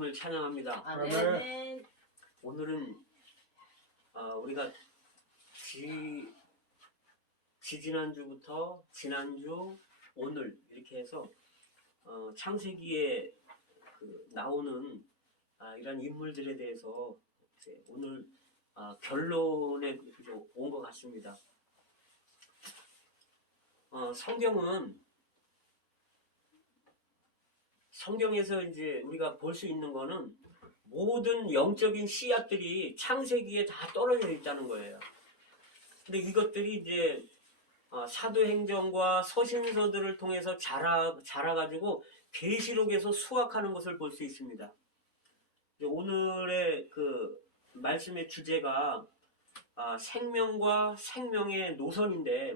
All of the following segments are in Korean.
주님을 찬양합니다. 아멘. 오늘은 우리가 지지난주부터 지난주 오늘 이렇게 해서 창세기에 나오는 이런 인물들에 대해서 이제 오늘 결론에 온 것 같습니다. 성경에서 이제 우리가 볼 수 있는 거는 모든 영적인 씨앗들이 창세기에 다 떨어져 있다는 거예요. 근데 이것들이 이제 사도행전과 서신서들을 통해서 자라가지고 계시록에서 수확하는 것을 볼 수 있습니다. 오늘의 말씀의 주제가 생명과 생명의 노선인데,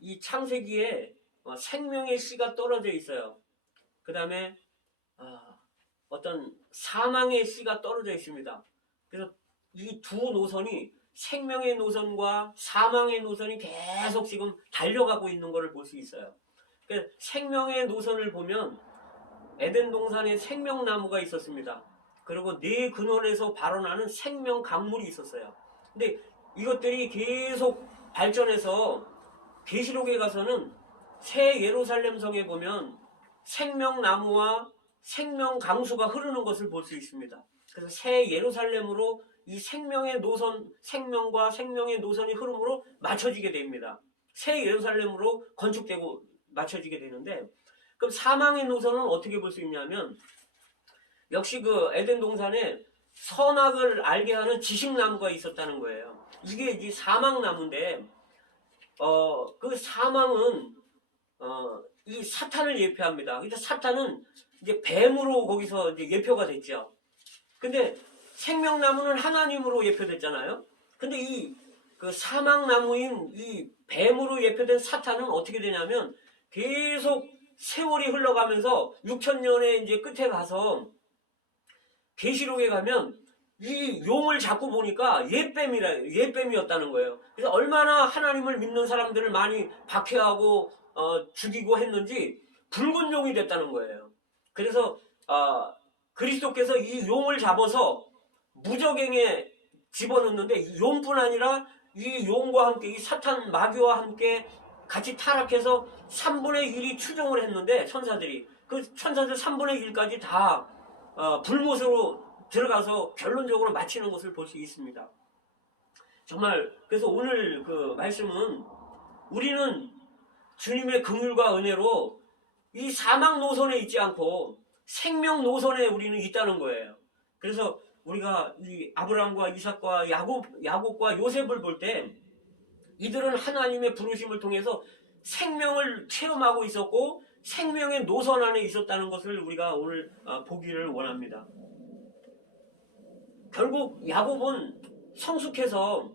이 창세기에 생명의 씨가 떨어져 있어요. 그 다음에 어떤 사망의 씨가 떨어져 있습니다. 그래서 이 두 노선이, 생명의 노선과 사망의 노선이 계속 지금 달려가고 있는 것을 볼 수 있어요. 그래서 생명의 노선을 보면 에덴 동산에 생명나무가 있었습니다. 그리고 네 근원에서 발원하는 생명 강물이 있었어요. 근데 이것들이 계속 발전해서 계시록에 가서는 새 예루살렘 성에 보면 생명나무와 생명강수가 흐르는 것을 볼 수 있습니다. 그래서 새 예루살렘으로 이 생명의 노선, 생명과 생명의 노선이 흐름으로 맞춰지게 됩니다. 새 예루살렘으로 건축되고 맞춰지게 되는데, 그럼 사망의 노선은 어떻게 볼 수 있냐면, 역시 에덴 동산에 선악을 알게 하는 지식나무가 있었다는 거예요. 이게 이제 사망나무인데, 그 사망은 이 사탄을 예표합니다. 그러니까 사탄은 이제 뱀으로 거기서 이제 예표가 됐죠. 근데 생명나무는 하나님으로 예표됐잖아요. 근데 사망나무인 이 뱀으로 예표된 사탄은 어떻게 되냐면, 계속 세월이 흘러가면서 6,000년의 이제 끝에 가서 계시록에 가면 이 용을 잡고 보니까 옛뱀이었다는 거예요. 그래서 얼마나 하나님을 믿는 사람들을 많이 박해하고 죽이고 했는지 붉은 용이 됐다는 거예요. 그래서 그리스도께서 이 용을 잡아서 무저갱에 집어넣는데, 이 용뿐 아니라 이 용과 함께, 이 사탄 마귀와 함께 같이 타락해서 3분의 1이 추종을 했는데, 천사들이 그 천사들 3분의 1까지 다 불못으로 들어가서 결론적으로 마치는 것을 볼 수 있습니다. 정말 그래서 오늘 말씀은, 우리는 주님의 긍휼과 은혜로 이 사망 노선에 있지 않고 생명 노선에 우리는 있다는 거예요. 그래서 우리가 이 아브라함과 이삭과 야곱과 요셉을 볼 때, 이들은 하나님의 부르심을 통해서 생명을 체험하고 있었고 생명의 노선 안에 있었다는 것을 우리가 오늘 보기를 원합니다. 결국 야곱은 성숙해서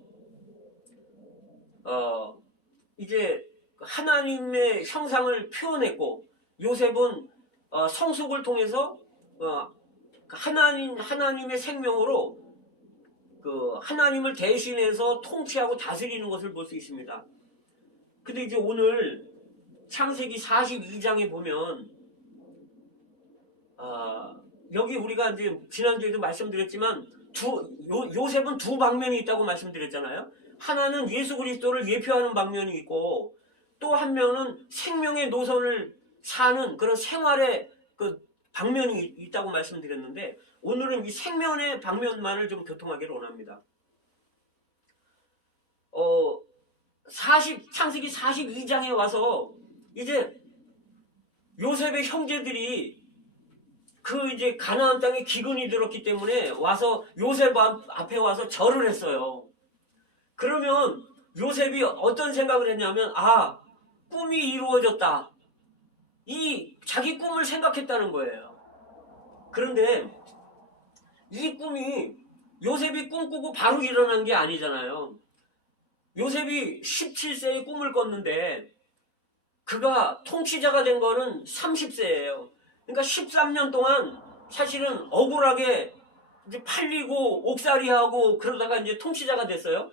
이제 하나님의 형상을 표현했고, 요셉은 성숙을 통해서 하나님의 생명으로 하나님을 대신해서 통치하고 다스리는 것을 볼 수 있습니다. 근데 이제 오늘 창세기 42장에 보면 여기 우리가 이제 지난주에도 말씀드렸지만 요셉은 두 방면이 있다고 말씀드렸잖아요. 하나는 예수 그리스도를 예표하는 방면이 있고, 또 한 면은 생명의 노선을 사는 그런 생활의 방면이 있다고 말씀드렸는데, 오늘은 이 생명의 방면만을 좀 교통하기를 원합니다. 창세기 42장에 와서 이제 요셉의 형제들이 이제 가나안 땅에 기근이 들었기 때문에 와서 요셉 앞에 와서 절을 했어요. 그러면 요셉이 어떤 생각을 했냐면, 꿈이 이루어졌다. 자기 꿈을 생각했다는 거예요. 그런데 이 꿈이 요셉이 꿈꾸고 바로 일어난 게 아니잖아요. 요셉이 17세에 꿈을 꿨는데 그가 통치자가 된 거는 30세예요. 그러니까 13년 동안 사실은 억울하게 이제 팔리고 옥살이하고 그러다가 이제 통치자가 됐어요.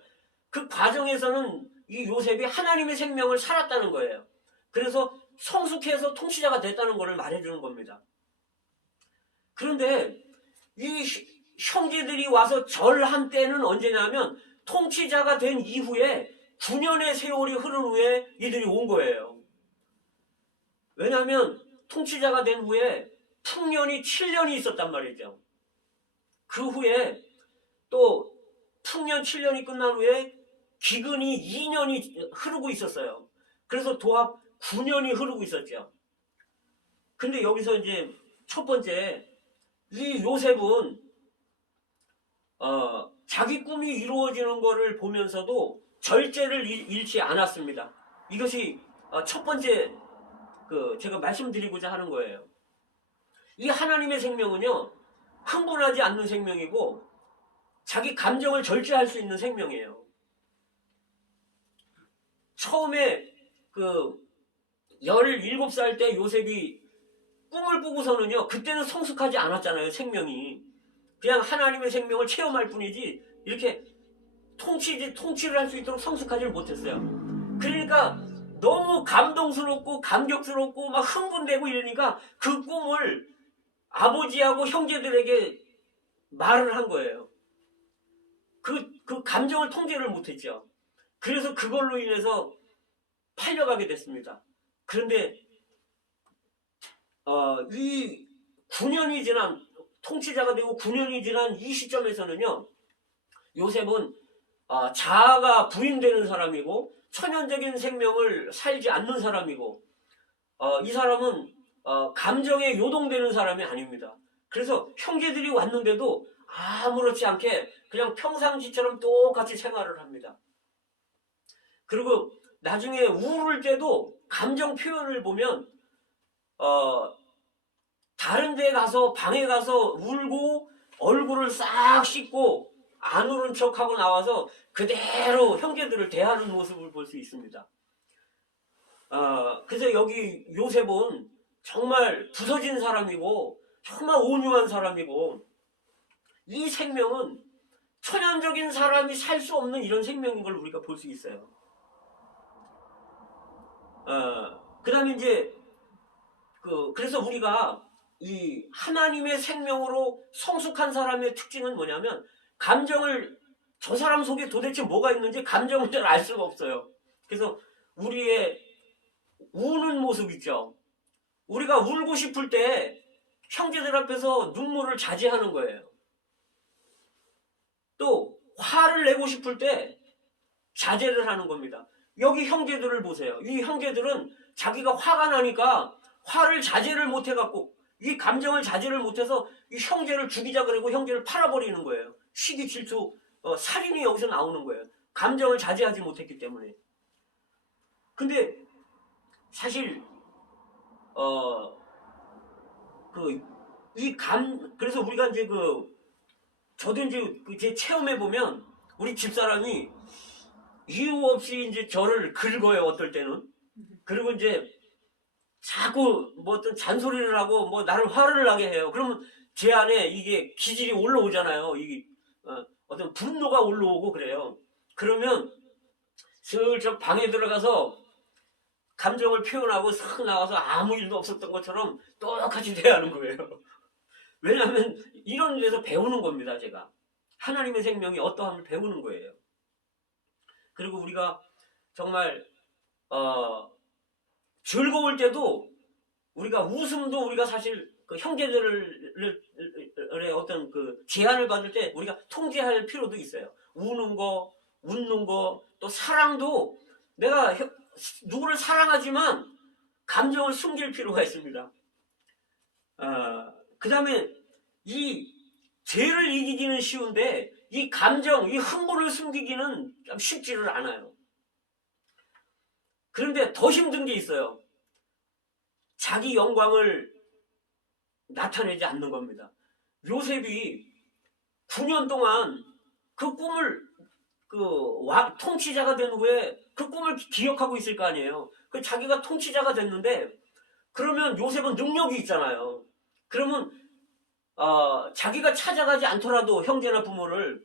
그 과정에서는 이 요셉이 하나님의 생명을 살았다는 거예요. 그래서 성숙해서 통치자가 됐다는 것을 말해주는 겁니다. 그런데 이 형제들이 와서 절한 때는 언제냐면 통치자가 된 이후에 9년의 세월이 흐른 후에 이들이 온 거예요. 왜냐하면 통치자가 된 후에 풍년이 7년이 있었단 말이죠. 그 후에 또 풍년 7년이 끝난 후에 기근이 2년이 흐르고 있었어요. 그래서 도합 9년이 흐르고 있었죠. 근데 여기서 이제 첫 번째, 이 요셉은 자기 꿈이 이루어지는 것을 보면서도 절제를 잃지 않았습니다. 이것이 첫 번째 제가 말씀드리고자 하는 거예요. 이 하나님의 생명은요, 흥분하지 않는 생명이고 자기 감정을 절제할 수 있는 생명이에요. 처음에 17살 때 요셉이 꿈을 꾸고서는요, 그때는 성숙하지 않았잖아요, 생명이. 그냥 하나님의 생명을 체험할 뿐이지 이렇게 통치를 할 수 있도록 성숙하지를 못했어요. 그러니까 너무 감동스럽고 감격스럽고 막 흥분되고 이러니까 그 꿈을 아버지하고 형제들에게 말을 한 거예요. 그 감정을 통제를 못했죠. 그래서 그걸로 인해서 팔려가게 됐습니다. 그런데 이 9년이 지난, 통치자가 되고 9년이 지난 이 시점에서는요, 요셉은 자아가 부인되는 사람이고 천연적인 생명을 살지 않는 사람이고 이 사람은 감정에 요동되는 사람이 아닙니다. 그래서 형제들이 왔는데도 아무렇지 않게 그냥 평상시처럼 똑같이 생활을 합니다. 그리고 나중에 울을 때도 감정 표현을 보면 다른 데 가서 방에 가서 울고 얼굴을 싹 씻고 안 울은 척하고 나와서 그대로 형제들을 대하는 모습을 볼 수 있습니다. 그래서 여기 요셉은 정말 부서진 사람이고 정말 온유한 사람이고 이 생명은 천연적인 사람이 살 수 없는 이런 생명인 걸 우리가 볼 수 있어요. 그 다음에 이제 그래서 우리가 이 하나님의 생명으로 성숙한 사람의 특징은 뭐냐면 감정을, 저 사람 속에 도대체 뭐가 있는지 감정을 잘 알 수가 없어요. 그래서 우리의 우는 모습 있죠. 우리가 울고 싶을 때 형제들 앞에서 눈물을 자제하는 거예요. 또 화를 내고 싶을 때 자제를 하는 겁니다. 여기 형제들을 보세요. 이 형제들은 자기가 화가 나니까 화를 자제를 못해갖고 이 감정을 자제를 못해서 이 형제를 죽이자 그러고 형제를 팔아버리는 거예요. 시기 질투, 살인이 여기서 나오는 거예요. 감정을 자제하지 못했기 때문에. 근데 사실 그래서 우리가 이제 저도 이제 제 체험해 보면 우리 집사람이 이유 없이 이제 저를 긁어요, 어떨 때는. 그리고 이제 자꾸 뭐 어떤 잔소리를 하고 뭐 나를 화를 나게 해요. 그러면 제 안에 이게 기질이 올라오잖아요. 이게 어떤 분노가 올라오고 그래요. 그러면 슬쩍 방에 들어가서 감정을 표현하고 싹 나와서 아무 일도 없었던 것처럼 똑같이 대하는 거예요. 왜냐하면 이런 데서 배우는 겁니다, 제가. 하나님의 생명이 어떠함을 배우는 거예요. 그리고 우리가 정말 즐거울 때도 우리가 웃음도 우리가 사실 형제들의 어떤 제한을 받을 때 우리가 통제할 필요도 있어요. 우는 거, 웃는 거, 또 사랑도 내가 누구를 사랑하지만 감정을 숨길 필요가 있습니다. 그 다음에 이 죄를 이기기는 쉬운데 이 감정, 이 흥분을 숨기기는 좀 쉽지를 않아요. 그런데 더 힘든 게 있어요. 자기 영광을 나타내지 않는 겁니다. 요셉이 9년 동안 그 꿈을 통치자가 된 후에 그 꿈을 기억하고 있을 거 아니에요. 자기가 통치자가 됐는데 그러면 요셉은 능력이 있잖아요. 그러면 자기가 찾아가지 않더라도 형제나 부모를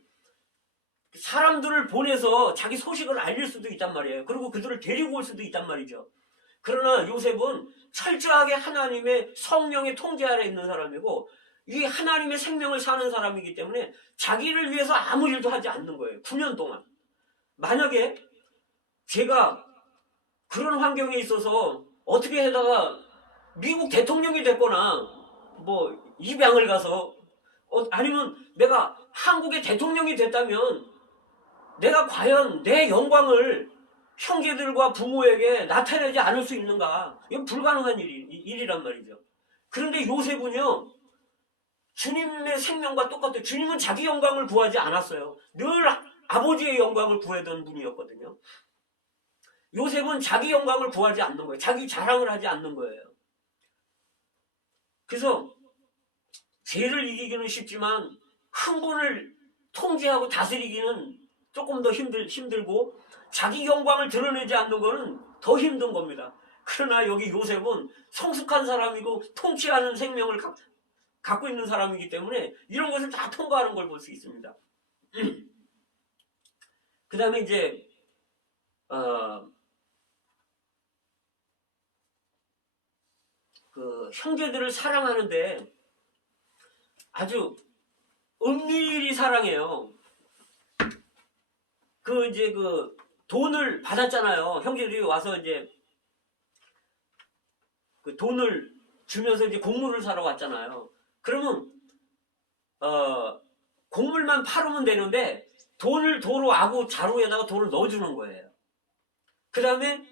사람들을 보내서 자기 소식을 알릴 수도 있단 말이에요. 그리고 그들을 데리고 올 수도 있단 말이죠. 그러나 요셉은 철저하게 하나님의 성령의 통제 아래 있는 사람이고 이 하나님의 생명을 사는 사람이기 때문에 자기를 위해서 아무 일도 하지 않는 거예요. 9년 동안. 만약에 제가 그런 환경에 있어서 어떻게 하다가 미국 대통령이 됐거나 뭐 입양을 가서 아니면 내가 한국의 대통령이 됐다면 내가 과연 내 영광을 형제들과 부모에게 나타내지 않을 수 있는가? 이건 불가능한 일이란 말이죠. 그런데 요셉은요, 주님의 생명과 똑같아요. 주님은 자기 영광을 구하지 않았어요. 늘 아버지의 영광을 구하던 분이었거든요. 요셉은 자기 영광을 구하지 않는 거예요. 자기 자랑을 하지 않는 거예요. 그래서 죄를 이기기는 쉽지만 흥분을 통제하고 다스리기는 조금 더 힘들고 자기 영광을 드러내지 않는 거는 더 힘든 겁니다. 그러나 여기 요셉은 성숙한 사람이고 통치하는 생명을 갖고 있는 사람이기 때문에 이런 것을 다 통과하는 걸 볼 수 있습니다. 그 다음에 이제 그 형제들을 사랑하는데 아주 은밀히 사랑해요. 이제 돈을 받았잖아요. 형제들이 와서 이제 그 돈을 주면서 이제 곡물을 사러 왔잖아요. 그러면 곡물만 팔으면 되는데 돈을 도로 자루에다가 돈을 넣어주는 거예요. 그 다음에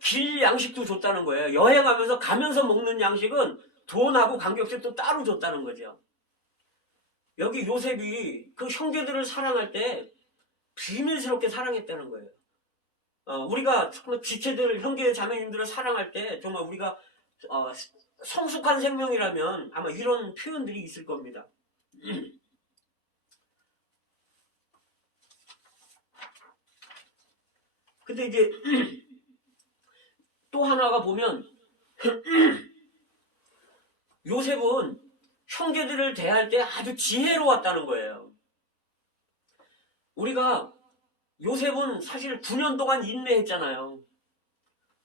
길 양식도 줬다는 거예요. 여행하면서 가면서 먹는 양식은 돈하고 관계없이 또 따로 줬다는 거죠. 여기 요셉이 그 형제들을 사랑할 때 비밀스럽게 사랑했다는 거예요. 우리가 정말 지체들, 형제 자매님들을 사랑할 때 정말 우리가 성숙한 생명이라면 아마 이런 표현들이 있을 겁니다. 근데 이제 또 하나가 보면 요셉은 형제들을 대할 때 아주 지혜로웠다는 거예요. 우리가 요셉은 사실 9년 동안 인내했잖아요.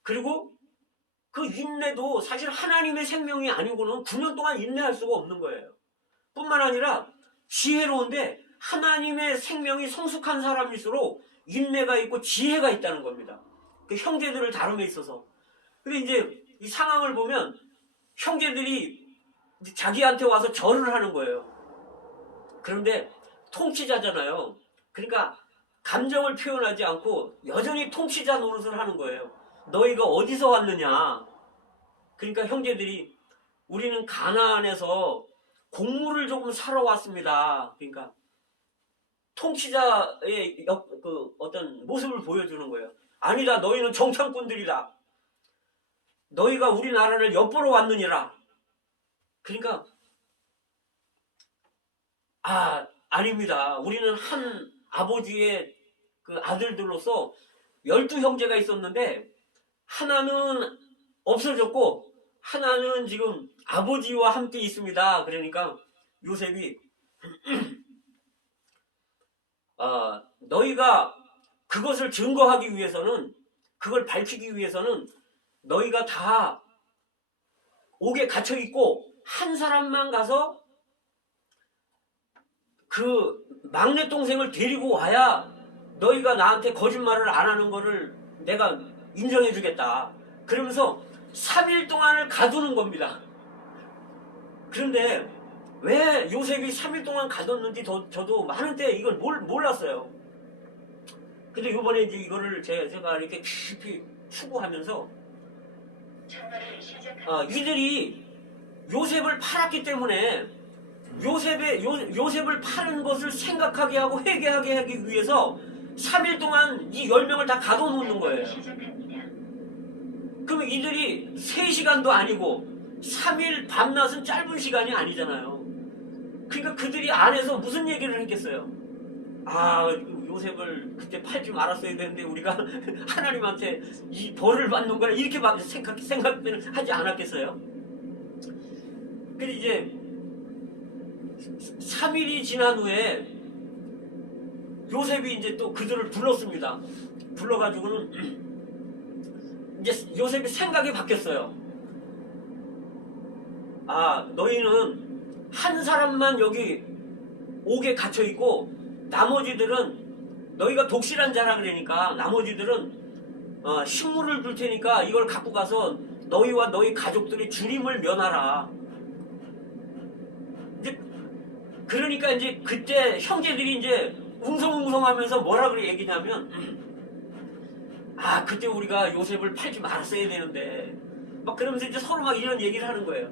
그리고 그 인내도 사실 하나님의 생명이 아니고는 9년 동안 인내할 수가 없는 거예요. 뿐만 아니라 지혜로운데 하나님의 생명이 성숙한 사람일수록 인내가 있고 지혜가 있다는 겁니다. 그 형제들을 다룸에 있어서. 근데 이제 이 상황을 보면 형제들이 자기한테 와서 절을 하는 거예요. 그런데 통치자잖아요. 그러니까 감정을 표현하지 않고 여전히 통치자 노릇을 하는 거예요. 너희가 어디서 왔느냐. 그러니까 형제들이 우리는 가나안에서 곡물을 조금 사러 왔습니다. 그러니까 통치자의 어떤 모습을 보여주는 거예요. 아니다, 너희는 정탐꾼들이다. 너희가 우리나라를 엿보러 왔느니라. 그러니까 아닙니다. 우리는 한 아버지의 그 아들들로서 12형제가 있었는데 하나는 없어졌고 하나는 지금 아버지와 함께 있습니다. 그러니까 요셉이 너희가 그것을 증거하기 위해서는, 그걸 밝히기 위해서는 너희가 다 옥에 갇혀 있고 한 사람만 가서 그 막내 동생을 데리고 와야 너희가 나한테 거짓말을 안 하는 거를 내가 인정해 주겠다. 그러면서 3일 동안을 가두는 겁니다. 그런데 왜 요셉이 3일 동안 가뒀는지 저도 많은 때 이걸 몰랐어요. 근데 이번에 이제 이거를 제가 이렇게 깊이 추구하면서 이들이 요셉을 팔았기 때문에 요셉을 파는 것을 생각하게 하고 회개하게 하기 위해서 3일 동안 이 10명을 다 가둬놓는 거예요. 그럼 이들이 3시간도 아니고 3일 밤낮은 짧은 시간이 아니잖아요. 그러니까 그들이 안에서 무슨 얘기를 했겠어요? 요셉을 그때 팔지 말았어야 되는데 우리가 하나님한테 이 벌을 받는 거야 이렇게 생각을 하지 않았겠어요? 근데 이제 3일이 지난 후에 요셉이 이제 또 그들을 불렀습니다. 불러가지고는 이제 요셉이 생각이 바뀌었어요. 너희는 한 사람만 여기 옥에 갇혀 있고 나머지들은 너희가 독실한 자라 그러니까 나머지들은 식물을 줄 테니까 이걸 갖고 가서 너희와 너희 가족들이 주님을 면하라. 이제 그러니까 이제 그때 형제들이 이제 웅성웅성하면서 뭐라 그래 얘기냐면 그때 우리가 요셉을 팔지 말았어야 되는데 막 그러면서 이제 서로 막 이런 얘기를 하는 거예요.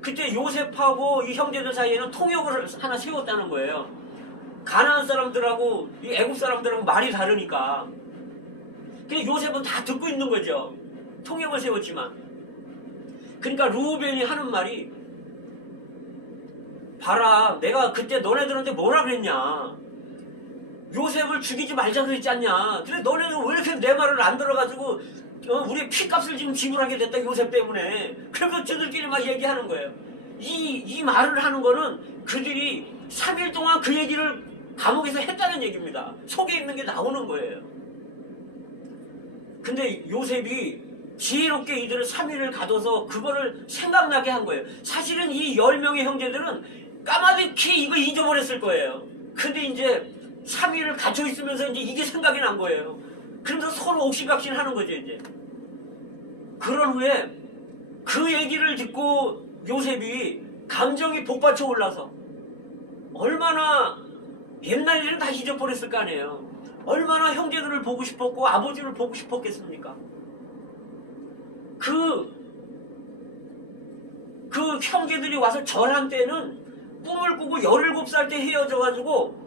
그때 요셉하고 이 형제들 사이에는 통역을 하나 세웠다는 거예요. 가나안 사람들하고 이 애굽 사람들하고 말이 다르니까. 근데 요셉은 다 듣고 있는 거죠. 통역을 세웠지만. 그러니까 루벤이 하는 말이 봐라, 내가 그때 너네들한테 뭐라 그랬냐. 요셉을 죽이지 말자 그랬지 않냐. 근데 너네는 왜 이렇게 내 말을 안 들어가지고 우리 피값을 지금 지불하게 됐다 요셉 때문에. 그래서 저들끼리 막 얘기하는 거예요. 이 말을 하는 거는 그들이 3일 동안 그 얘기를 감옥에서 했다는 얘기입니다. 속에 있는 게 나오는 거예요. 근데 요셉이 지혜롭게 이들을 3일을 가둬서 그거를 생각나게 한 거예요. 사실은 이 10명의 형제들은 까마득히 이거 잊어버렸을 거예요. 근데 이제 3일을 갇혀 있으면서 이제 이게 생각이 난 거예요. 그러면서 서로 옥신각신 하는 거죠, 이제. 그런 후에 그 얘기를 듣고 요셉이 감정이 복받쳐 올라서 얼마나 옛날 일은 다 잊어버렸을 거 아니에요. 얼마나 형제들을 보고 싶었고 아버지를 보고 싶었겠습니까? 그 형제들이 와서 절한 때는 꿈을 꾸고 17살 때 헤어져가지고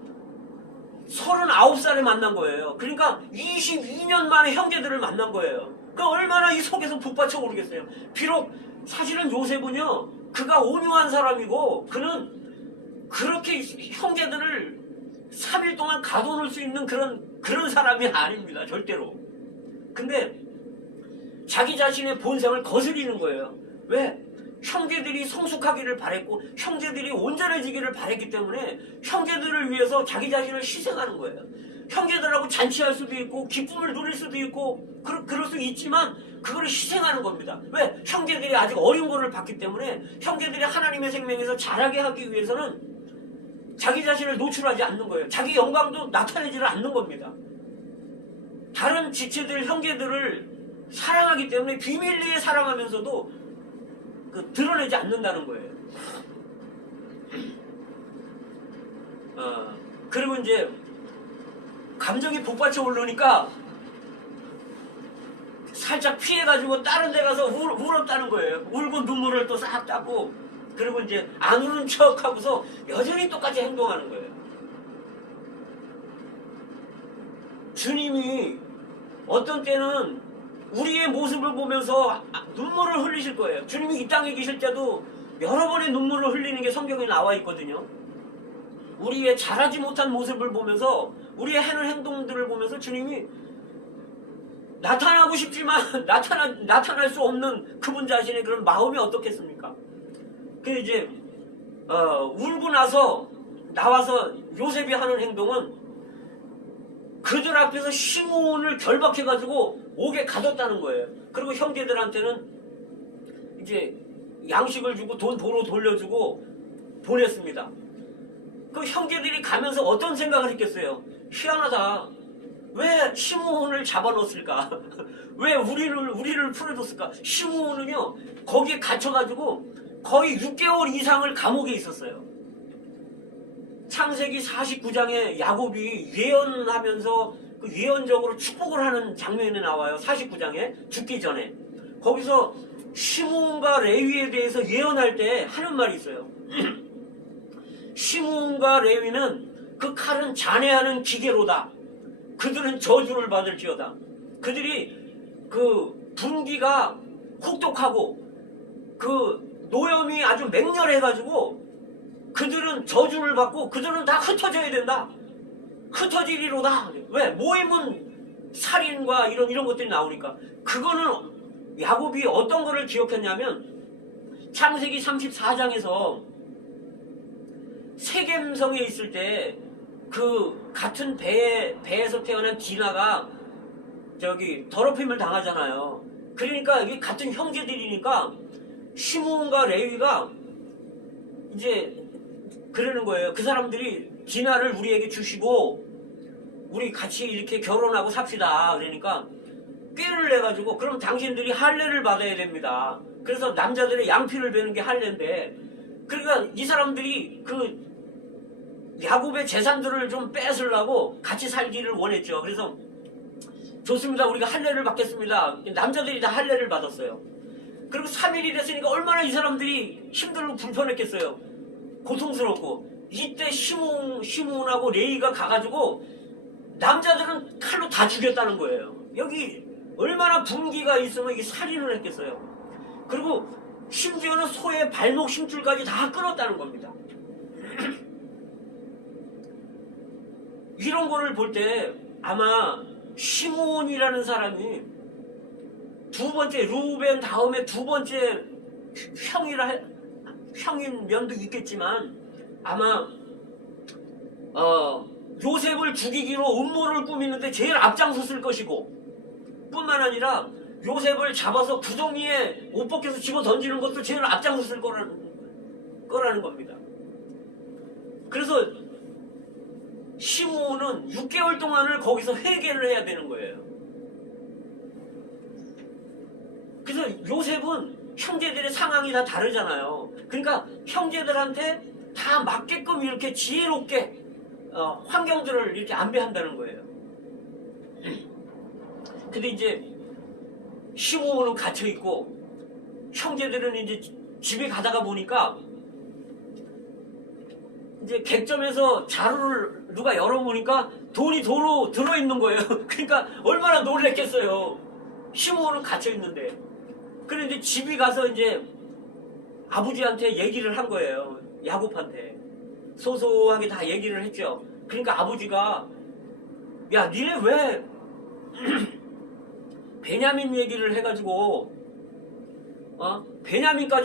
39살에 만난 거예요. 그러니까 22년 만에 형제들을 만난 거예요. 그 얼마나 이 속에서 북받쳐 오르겠어요. 비록 사실은 요셉은요, 그가 온유한 사람이고 그는 그렇게 형제들을 3일 동안 가둬놓을 수 있는 그런 사람이 아닙니다. 절대로. 근데 자기 자신의 본성을 거스리는 거예요. 왜? 형제들이 성숙하기를 바랬고 형제들이 온전해지기를 바랬기 때문에 형제들을 위해서 자기 자신을 희생하는 거예요. 형제들하고 잔치할 수도 있고 기쁨을 누릴 수도 있고 그럴 수 있지만 그거를 희생하는 겁니다. 왜? 형제들이 아직 어린 거를 봤기 때문에 형제들이 하나님의 생명에서 자라게 하기 위해서는 자기 자신을 노출하지 않는 거예요. 자기 영광도 나타내지를 않는 겁니다. 다른 지체들 형제들을 사랑하기 때문에 비밀리에 사랑하면서도 드러내지 않는다는 거예요. 그리고 이제 감정이 복받쳐 오르니까 살짝 피해가지고 다른 데 가서 울었다는 거예요. 울고 눈물을 또 싹 닦고 그리고 이제 안 우는 척하고서 여전히 똑같이 행동하는 거예요. 주님이 어떤 때는 우리의 모습을 보면서 눈물을 흘리실 거예요. 주님이 이 땅에 계실 때도 여러 번의 눈물을 흘리는 게 성경에 나와 있거든요. 우리의 자라지 못한 모습을 보면서 우리의 하는 행동들을 보면서 주님이 나타나고 싶지만 나타날 수 없는 그분 자신의 그런 마음이 어떻겠습니까? 그 이제 울고 나와서 요셉이 하는 행동은 그들 앞에서 시몬을 결박해가지고 옥에 가뒀다는 거예요. 그리고 형제들한테는 이제 양식을 주고 돈 도로 돌려주고 보냈습니다. 그 형제들이 가면서 어떤 생각을 했겠어요? 희한하다. 왜 시몬을 잡아놓았을까? 왜 우리를 풀어줬을까? 시몬은요 거기에 갇혀가지고 거의 6개월 이상을 감옥에 있었어요. 창세기 49장에 야곱이 예언하면서 그 예언적으로 축복을 하는 장면이 나와요. 49장에 죽기 전에 거기서 시몬과 레위에 대해서 예언할 때 하는 말이 있어요. 시몬과 레위는 그 칼은 잔해하는 기계로다. 그들은 저주를 받을지어다. 그들이 그 분기가 혹독하고 그 노염이 아주 맹렬해가지고 그들은 저주를 받고 그들은 다 흩어져야 된다. 흩어지리로다. 왜? 모임은 살인과 이런 것들이 나오니까. 그거는 야곱이 어떤 거를 기억했냐면 창세기 34장에서 세겜성에 있을 때 그 같은 배에서 태어난 디나가 더럽힘을 당하잖아요. 그러니까 이게 같은 형제들이니까 시몬과 레위가 이제 그러는 거예요. 그 사람들이 디나를 우리에게 주시고 우리 같이 이렇게 결혼하고 삽시다. 그러니까 꾀를 내가지고 그럼 당신들이 할례를 받아야 됩니다. 그래서 남자들의 양피를 베는 게 할례인데, 그러니까 이 사람들이 그 야곱의 재산들을 좀 뺏으려고 같이 살기를 원했죠. 그래서 좋습니다. 우리가 할례를 받겠습니다. 남자들이 다 할례를 받았어요. 그리고 3일이 됐으니까 얼마나 이 사람들이 힘들고 불편했겠어요. 고통스럽고. 이때 시몬하고 레이가 가가지고 남자들은 칼로 다 죽였다는 거예요. 여기 얼마나 분기가 있으면 이 살인을 했겠어요. 그리고 심지어는 소의 발목 심줄까지 다 끊었다는 겁니다. 이런 거를 볼 때 아마 시몬이라는 사람이 두 번째, 루벤 다음에 두 번째 형인 면도 있겠지만 아마 요셉을 죽이기로 음모를 꾸미는데 제일 앞장섰을 것이고, 뿐만 아니라 요셉을 잡아서 구덩이에 옷 벗겨서 집어 던지는 것도 제일 앞장섰을 거라는 겁니다. 그래서 시므온은 6개월 동안을 거기서 회개를 해야 되는 거예요. 그래서 요셉은 형제들의 상황이 다 다르잖아요. 그러니까 형제들한테 다 맞게끔 이렇게 지혜롭게 환경들을 이렇게 안배한다는 거예요. 근데 이제 시므온은 갇혀 있고 형제들은 이제 집에 가다가 보니까 이제 객점에서 자루를 누가 열어보니까 돈이 도로 들어있는 거예요. 그러니까 얼마나 놀랬겠어요. 시므온은 갇혀 있는데. 그런데 집에 가서 이제 아버지한테 얘기를 한 거예요. 야곱한테 소소하게 다 얘기를 했죠. 그러니까 아버지가 야, 니네 왜 베냐민 얘기를 해가지고 베냐민까지